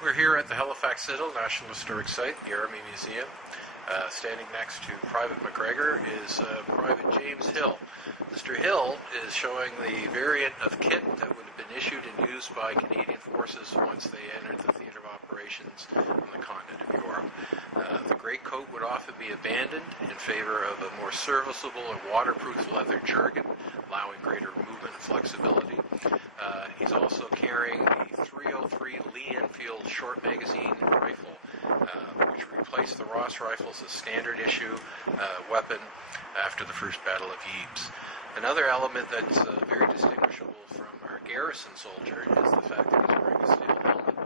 We're here at the Halifax Citadel, National Historic Site, the Army Museum. Standing next to Private McGregor is Private James Hill. Mr. Hill is showing the variant of kit that would have been issued and used by Canadian forces once they entered the theatre of operations on the continent of Europe. The greatcoat would often be abandoned in favor of a more serviceable and waterproof leather jerkin, allowing greater movement and flexibility. He's also carrying the .303 Lee Enfield short magazine rifle, which replaced the Ross rifles as standard issue weapon after the First Battle of Ypres. Another element that's very distinguishable from our garrison soldier is the fact that he's wearing a steel helmet.